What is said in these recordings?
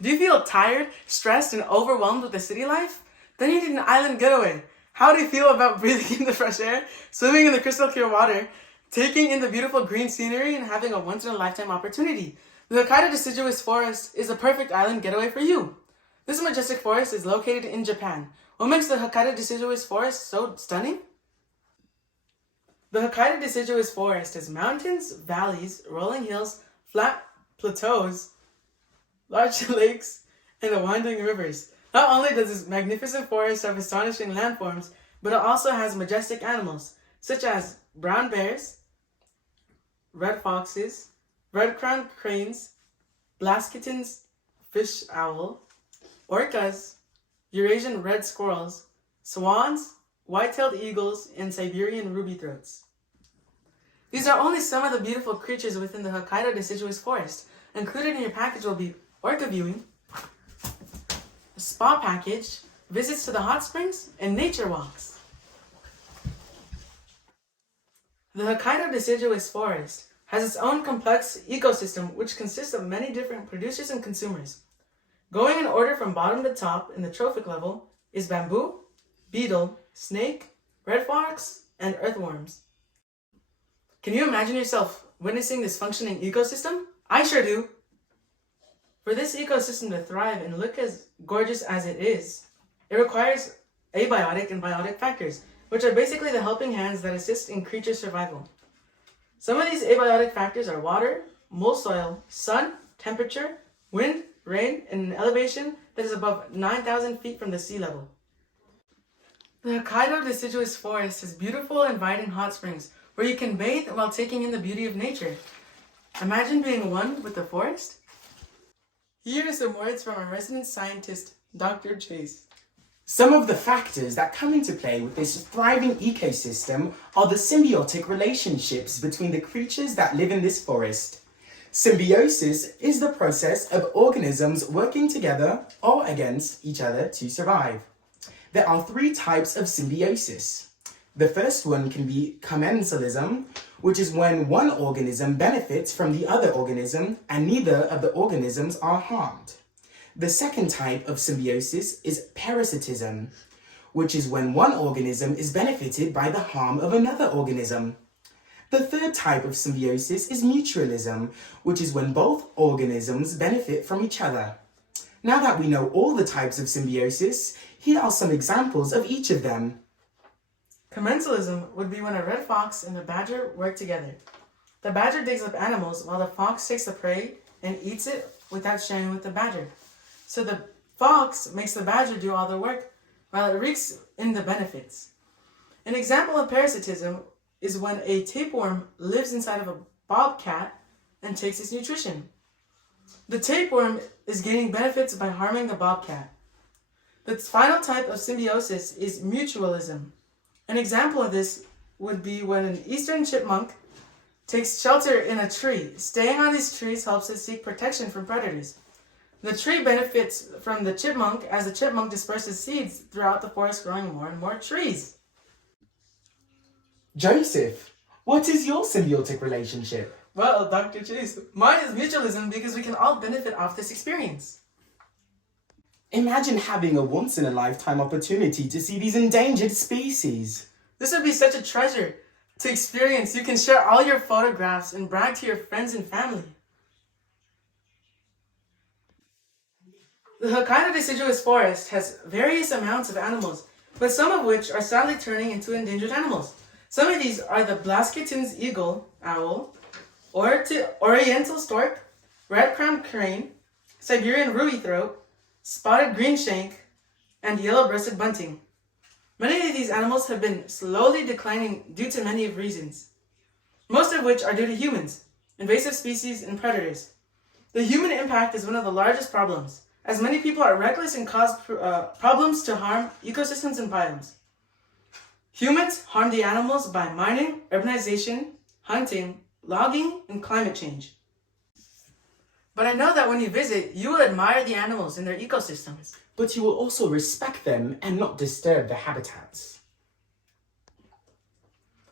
Do you feel tired, stressed, and overwhelmed with the city life? Then you need an island getaway. How do you feel about breathing in the fresh air, swimming in the crystal clear water, taking in the beautiful green scenery, and having a once-in-a-lifetime opportunity? The Hokkaido deciduous forest is a perfect island getaway for you. This majestic forest is located in Japan. What makes the Hokkaido deciduous forest so stunning? The Hokkaido deciduous forest has mountains, valleys, rolling hills, flat plateaus, large lakes, and winding rivers. Not only does this magnificent forest have astonishing landforms, but it also has majestic animals, such as brown bears, red foxes, red-crowned cranes, blasketins, fish owl, orcas, Eurasian red squirrels, swans, white-tailed eagles, and Siberian ruby throats. These are only some of the beautiful creatures within the Hokkaido deciduous forest. Included in your package will be orca viewing, a spa package, visits to the hot springs, and nature walks. The Hokkaido deciduous forest has its own complex ecosystem which consists of many different producers and consumers. Going in order from bottom to top in the trophic level is bamboo, beetle, snake, red fox, and earthworms. Can you imagine yourself witnessing this functioning ecosystem? I sure do. For this ecosystem to thrive and look as gorgeous as it is, it requires abiotic and biotic factors, which are basically the helping hands that assist in creature survival. Some of these abiotic factors are water, mold soil, sun, temperature, wind, rain, and an elevation that is above 9,000 feet from the sea level. The Hokkaido deciduous forest has beautiful, inviting hot springs where you can bathe while taking in the beauty of nature. Imagine being one with the forest. Here are some words from our resident scientist, Dr. Chase. Some of the factors that come into play with this thriving ecosystem are the symbiotic relationships between the creatures that live in this forest. Symbiosis is the process of organisms working together or against each other to survive. There are 3 types of symbiosis. The first one can be commensalism, which is when one organism benefits from the other organism and neither of the organisms are harmed. The second type of symbiosis is parasitism, which is when one organism is benefited by the harm of another organism. The third type of symbiosis is mutualism, which is when both organisms benefit from each other. Now that we know all the types of symbiosis, here are some examples of each of them. Commensalism would be when a red fox and a badger work together. The badger digs up animals while the fox takes the prey and eats it without sharing with the badger. So the fox makes the badger do all the work while it reeks in the benefits. An example of parasitism is when a tapeworm lives inside of a bobcat and takes its nutrition. The tapeworm is gaining benefits by harming the bobcat. The final type of symbiosis is mutualism. An example of this would be when an eastern chipmunk takes shelter in a tree. Staying on these trees helps it seek protection from predators. The tree benefits from the chipmunk as the chipmunk disperses seeds throughout the forest, growing more and more trees. Joseph, what is your symbiotic relationship? Well, Dr. Chase, mine is mutualism because we can all benefit off this experience. Imagine having a once-in-a-lifetime opportunity to see these endangered species. This would be such a treasure to experience. You can share all your photographs and brag to your friends and family. The Hokkaido deciduous forest has various amounts of animals, but some of which are sadly turning into endangered animals. Some of these are the Blasketins eagle, owl, oriental stork, red-crowned crane, Siberian ruby throat, spotted greenshank, and yellow-breasted bunting. Many of these animals have been slowly declining due to many reasons, most of which are due to humans, invasive species, and predators. The human impact is one of the largest problems, as many people are reckless and cause problems to harm ecosystems and biomes. Humans harm the animals by mining, urbanization, hunting, logging, and climate change. But I know that when you visit, you will admire the animals and their ecosystems. But you will also respect them and not disturb their habitats.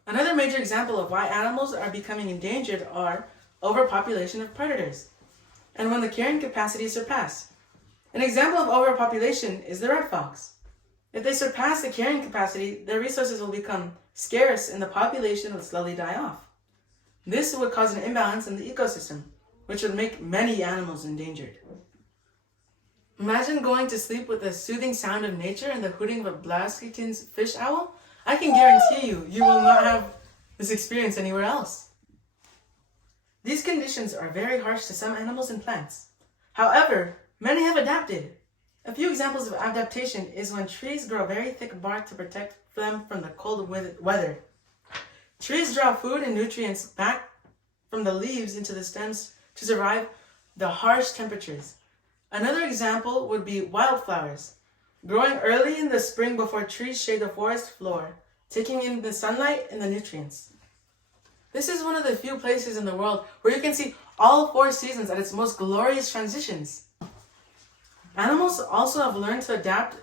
Another major example of why animals are becoming endangered are overpopulation of predators, and when the carrying capacity is surpassed. An example of overpopulation is the red fox. If they surpass the carrying capacity, their resources will become scarce and the population will slowly die off. This would cause an imbalance in the ecosystem, which would make many animals endangered. Imagine going to sleep with the soothing sound of nature and the hooting of a Blaskeyton's fish owl. I can guarantee you will not have this experience anywhere else. These conditions are very harsh to some animals and plants. However, many have adapted. A few examples of adaptation is when trees grow very thick bark to protect them from the cold weather. Trees draw food and nutrients back from the leaves into the stems to survive the harsh temperatures. Another example would be wildflowers, growing early in the spring before trees shade the forest floor, taking in the sunlight and the nutrients. This is one of the few places in the world where you can see all 4 seasons at its most glorious transitions. Animals also have learned to adapt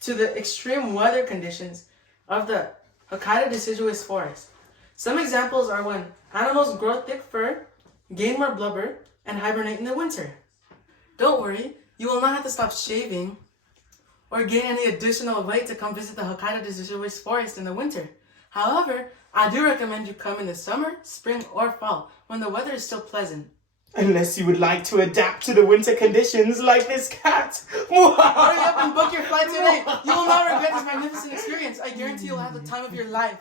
to the extreme weather conditions of the Hokkaido deciduous forest. Some examples are when animals grow thick fur, gain more blubber, and hibernate in the winter. Don't worry, you will not have to stop shaving or gain any additional weight to come visit the Hokkaido deciduous forest in the winter. However, I do recommend you come in the summer, spring, or fall when the weather is still pleasant. Unless you would like to adapt to the winter conditions like this cat. Hurry up and book your flight today. You will not regret this magnificent experience. I guarantee you'll have the time of your life.